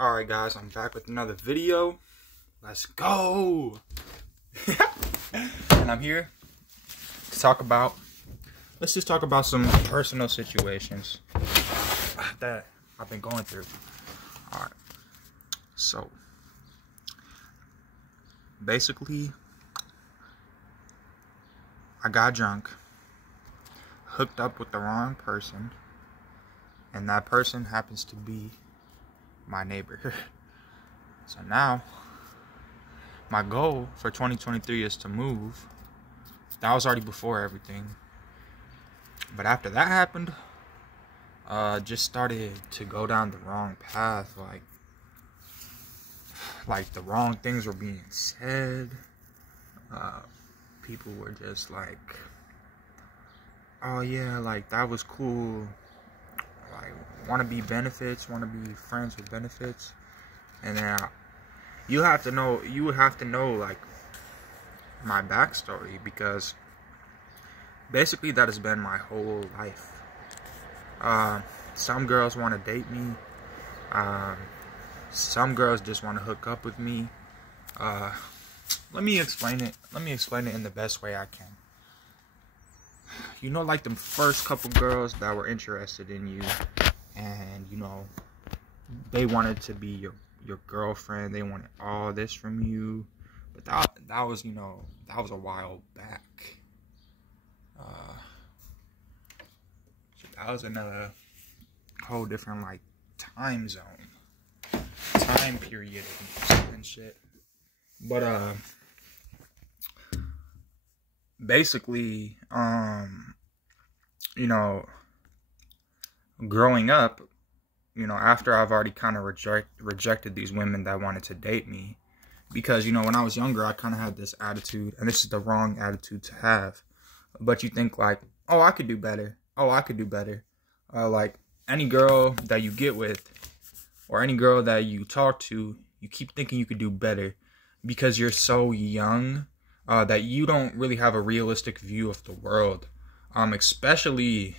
Alright guys, I'm back with another video. Let's go! And I'm here to talk about, let's just talk about some personal situations that I've been going through. Alright, so basically, I got drunk, hooked up with the wrong person, and that person happens to be my neighbor. So now my goal for 2023 is to move. That was already before everything, but after that happened, just started to go down the wrong path. Like the wrong things were being said. People were just like, oh yeah, like that was cool, like want to be benefits, want to be friends with benefits. And then you would have to know like my backstory, because basically that has been my whole life. Some girls want to date me, some girls just want to hook up with me. Let me explain it in the best way I can. You know, like the first couple girls that were interested in you, and you know, they wanted to be your girlfriend, they wanted all this from you, but that was, you know, that was a while back. So that was another whole different like time period and shit. But basically, you know, growing up, you know, after I've already kind of rejected these women that wanted to date me, because, you know, when I was younger, I kind of had this attitude, and this is the wrong attitude to have, but you think like, oh, I could do better. Oh, I could do better. Like any girl that you get with, or any girl that you talk to, you keep thinking you could do better because you're so young, that you don't really have a realistic view of the world. Especially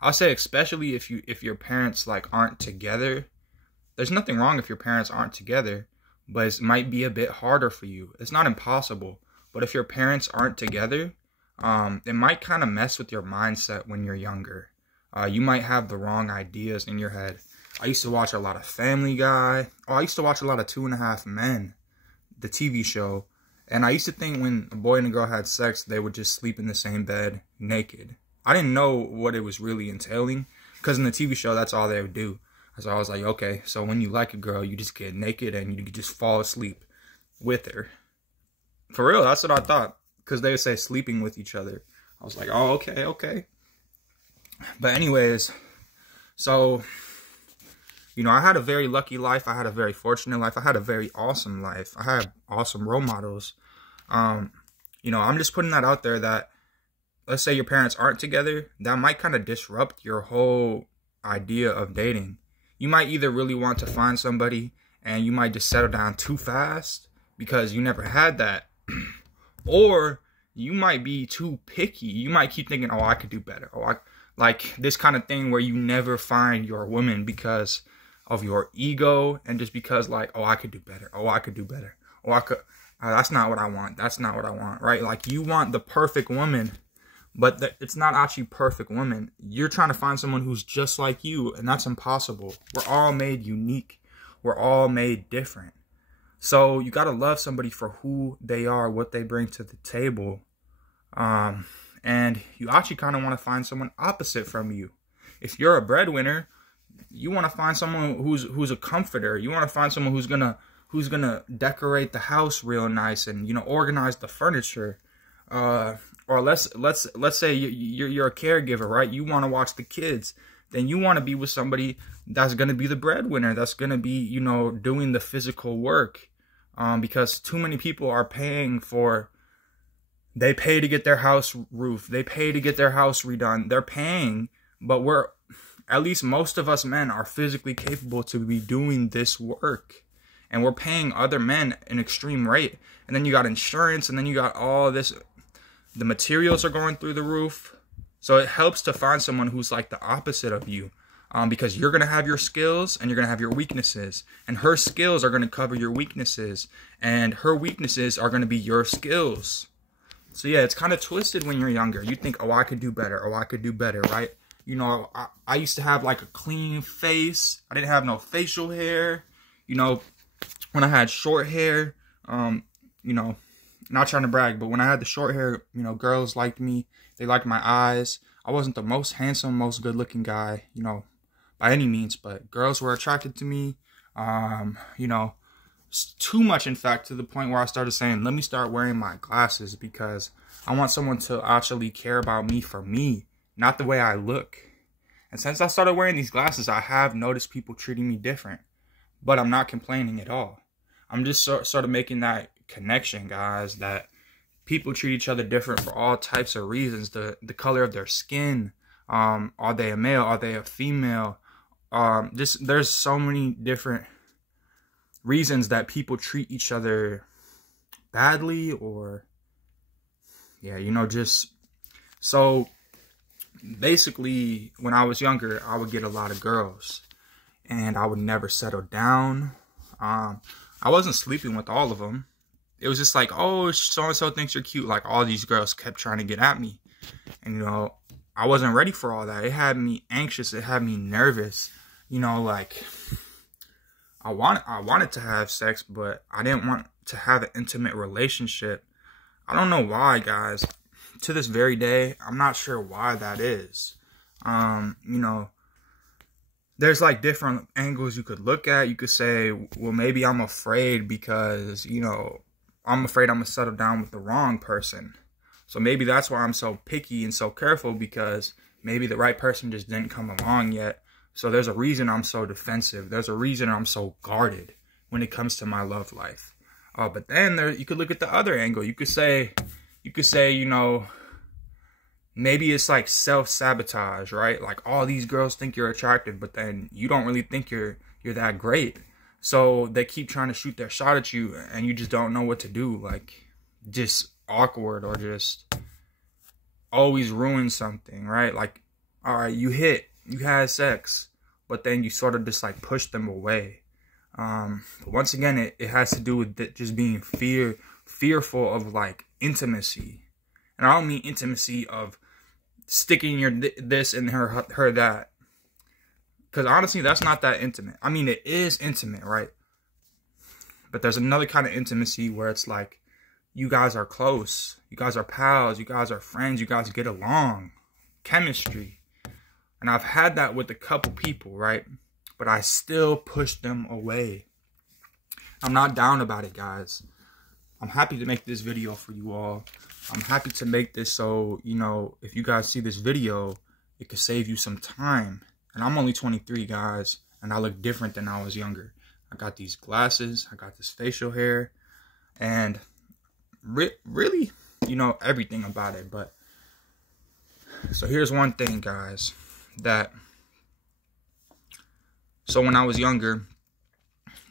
if your parents like aren't together. There's nothing wrong if your parents aren't together, but it might be a bit harder for you. It's not impossible, but if your parents aren't together, it might kind of mess with your mindset when you're younger. You might have the wrong ideas in your head. I used to watch a lot of Family Guy. I used to watch a lot of 2.5 Men, the TV show. And I used to think when a boy and a girl had sex, they would just sleep in the same bed naked. I didn't know what it was really entailing, because in the TV show, that's all they would do. So I was like, okay, so when you like a girl, you just get naked and you just fall asleep with her. For real, that's what I thought, because they would say sleeping with each other. I was like, oh, okay. But anyways, so, you know, I had a very lucky life. I had a very fortunate life. I had a very awesome life. I had awesome role models. You know, I'm just putting that out there that, let's say your parents aren't together, that might kind of disrupt your whole idea of dating. You might either really want to find somebody and you might just settle down too fast because you never had that. Or you might be too picky. You might keep thinking, oh, I could do better. Like this kind of thing where you never find your woman because of your ego, and just because like, oh, I could do better. Oh, I could do better. Oh, I could. That's not what I want. That's not what I want, right? Like you want the perfect woman, but it's not actually perfect woman. You're trying to find someone who's just like you, and that's impossible. We're all made unique. We're all made different. So you got to love somebody for who they are, what they bring to the table. And you actually kind of want to find someone opposite from you. If you're a breadwinner, you want to find someone who's a comforter. You want to find someone who's gonna decorate the house real nice and, you know, organize the furniture. Or let's say you're a caregiver, right? You want to watch the kids. Then you want to be with somebody that's gonna be the breadwinner. That's gonna be, you know, doing the physical work. Because too many people are paying for. They pay to get their house roofed. They pay to get their house redone. They're paying, but at least most of us men are physically capable to be doing this work. And we're paying other men an extreme rate. And then you got insurance, and then you got all this. The materials are going through the roof. So it helps to find someone who's like the opposite of you. because you're going to have your skills and you're going to have your weaknesses. And her skills are going to cover your weaknesses. And her weaknesses are going to be your skills. So yeah, it's kind of twisted when you're younger. You think, oh, I could do better. Oh, I could do better, right? You know, I used to have like a clean face. I didn't have no facial hair. You know, when I had short hair, you know, not trying to brag, but when I had the short hair, you know, girls liked me. They liked my eyes. I wasn't the most handsome, most good-looking guy, you know, by any means, but girls were attracted to me. You know, too much, in fact, to the point where I started saying, let me start wearing my glasses because I want someone to actually care about me for me, not the way I look. And since I started wearing these glasses, I have noticed people treating me different, but I'm not complaining at all. I'm just sort of making that connection, guys, that people treat each other different for all types of reasons. The color of their skin, are they a male, are they a female, there's so many different reasons that people treat each other badly, or yeah, you know, just so basically when I was younger, I would get a lot of girls and I would never settle down. I wasn't sleeping with all of them. It was just like, oh, so-and-so thinks you're cute. Like, all these girls kept trying to get at me. And, you know, I wasn't ready for all that. It had me anxious. It had me nervous. You know, like, I wanted to have sex, but I didn't want to have an intimate relationship. I don't know why, guys. To this very day, I'm not sure why that is. You know, there's like different angles you could look at. You could say, well, maybe I'm afraid because, you know, I'm afraid I'm going to settle down with the wrong person. So maybe that's why I'm so picky and so careful, because maybe the right person just didn't come along yet. So there's a reason I'm so defensive. There's a reason I'm so guarded when it comes to my love life. But then you could look at the other angle. You could say, you know, maybe it's like self-sabotage, right? Like, all these girls think you're attractive, but then you don't really think you're that great. So they keep trying to shoot their shot at you and you just don't know what to do. Like, just awkward, or just always ruin something, right? Like, all right, you had sex, but then you sort of just like push them away. But once again, it has to do with just being fearful of like intimacy. And I don't mean intimacy of sticking your this and her that. Because honestly, that's not that intimate. I mean, it is intimate, right? But there's another kind of intimacy where it's like, you guys are close. You guys are pals. You guys are friends. You guys get along. Chemistry. And I've had that with a couple people, right? But I still push them away. I'm not down about it, guys. I'm happy to make this video for you all. I'm happy to make this so, you know, if you guys see this video, it could save you some time. And I'm only 23, guys, and I look different than I was younger. I got these glasses, I got this facial hair, and really, you know, everything about it. But so here's one thing, guys, so when I was younger,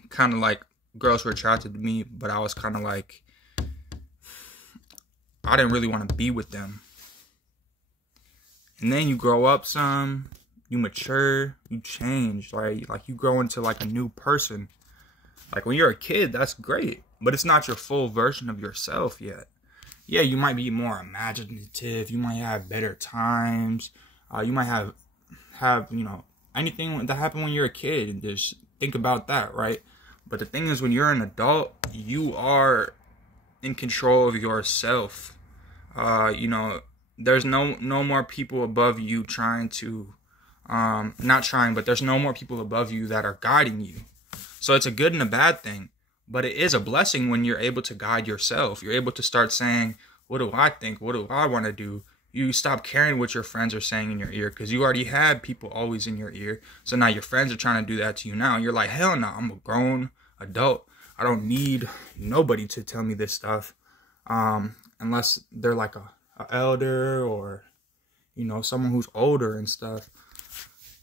kind of like girls were attracted to me, but I was kind of like, I didn't really want to be with them. And then you grow up some, you mature, you change, right? Like, you grow into like a new person. Like, when you're a kid, that's great, but it's not your full version of yourself yet. Yeah, you might be more imaginative. You might have better times. You might have, you know, anything that happened when you're a kid, and just think about that, right? But the thing is, when you're an adult, you are in control of yourself. You know, there's no more people above you trying to, not trying, but there's no more people above you that are guiding you. So it's a good and a bad thing, but it is a blessing when you're able to guide yourself. You're able to start saying, what do I think? What do I want to do? You stop caring what your friends are saying in your ear, because you already had people always in your ear. So now your friends are trying to do that to you now. And you're like, hell no, I'm a grown adult. I don't need nobody to tell me this stuff. Unless they're like a elder, or, you know, someone who's older and stuff.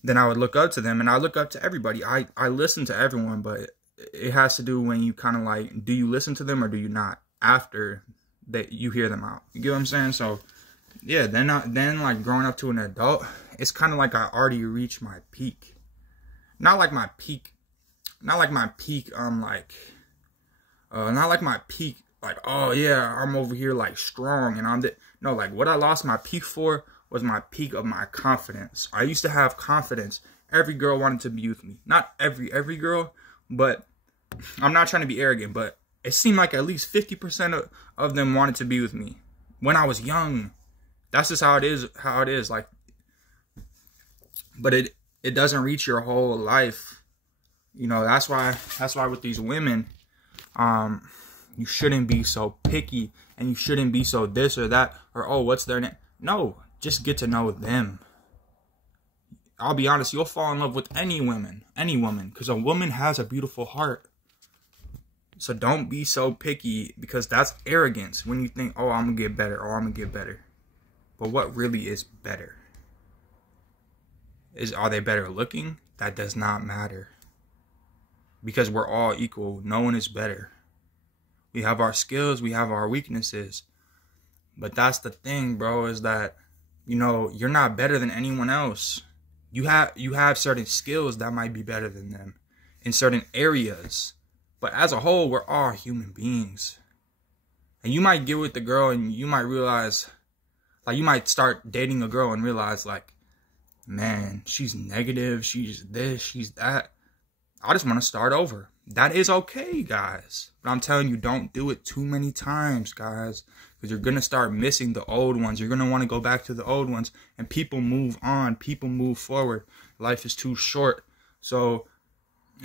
Then I would look up to them, and I look up to everybody. I listen to everyone, but it has to do when you kind of like, do you listen to them or do you not after that you hear them out? You get what I'm saying? So yeah, then like growing up to an adult, it's kind of like I already reached my peak. Not like my peak, not like my peak, not like my peak, like, oh yeah, I'm over here like strong and no, like what I lost my peak for was my peak of my confidence. I used to have confidence. Every girl wanted to be with me. Not every girl, but I'm not trying to be arrogant, but it seemed like at least 50% of them wanted to be with me when I was young. That's just how it is, like, but it doesn't reach your whole life. You know, that's why with these women, you shouldn't be so picky, and you shouldn't be so this or that, or oh, what's their name? No, just get to know them. I'll be honest, you'll fall in love with any woman, because a woman has a beautiful heart. So don't be so picky, because that's arrogance when you think, oh, I'm gonna get better, or I'm gonna get better. But what really is better? Are they better looking? That does not matter. Because we're all equal. No one is better. We have our skills, we have our weaknesses. But that's the thing, bro, is that, you know, you're not better than anyone else. You have certain skills that might be better than them in certain areas. But as a whole, we're all human beings. And you might get with the girl and you might realize, like, you might start dating a girl and realize, like, man, she's negative, she's this, she's that. I just want to start over. That is okay, guys. But I'm telling you, don't do it too many times, guys. Because you're going to start missing the old ones. You're going to want to go back to the old ones. And people move on. People move forward. Life is too short. So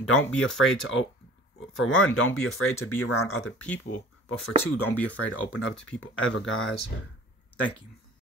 don't be afraid to, for one, don't be afraid to be around other people. But for two, don't be afraid to open up to people ever, guys. Thank you.